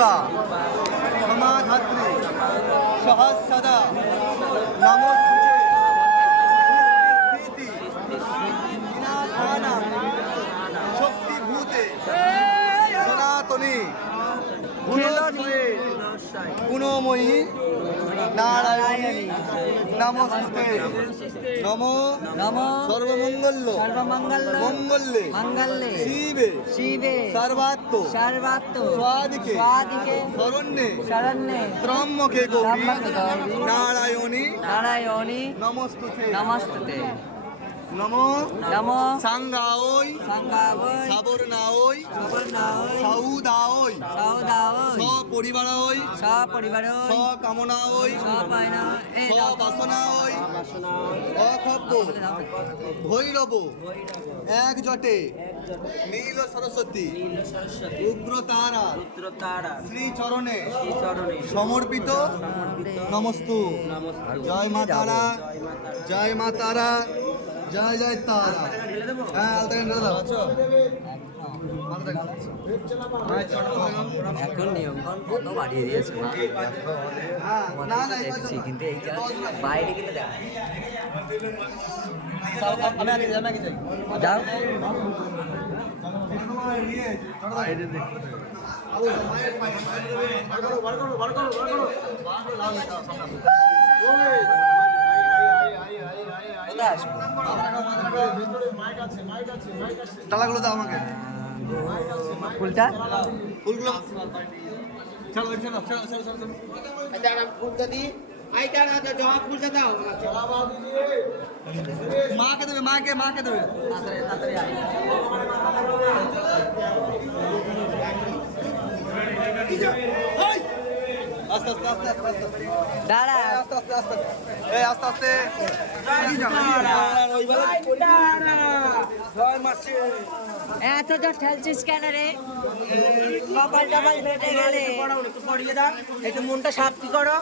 রূপা সমাধাত্রী সহজ সদা নমস্তে শক্তিভূতে সনাতনী গুণময়ী নারায়ণী নমস্তে নমো সর্বমঙ্গল্য মঙ্গলে শিবে সর্বাত্ম স্বাদিকে শরণ্যে ত্রম্বকে গৌরী নারায়ণী নমস্তুতে নমো সাঙ্গাওই সাবরনাওই সাউদাওই সপরিবারোই সকামনাওই সবাসনাওই অথব্য ভৈরব একজটে নীল সরস্বতী উগ্রতারা শ্রীচরণে সমর্পিত নমস্তু। জয় মা তারা, জয় মা তারা, জয় জয় তারা। হ্যাঁ এখন নিয়ম কত বাড়িয়ে দিয়েছে দেখছি, কিন্তু এইটা বাইরে কিন্তু দেখা যাও। টালাগুলো দাও আমাকে, ফুলগুলো মাকে দেবে, মাকে দেবে। আস্তে আস্তে দাঁড়া, আস্তে আস্তে এত তো ঠেলছিস কেন রে? কপাল টপাল ফেটে গেলে একটু মনটা শান্তি করো।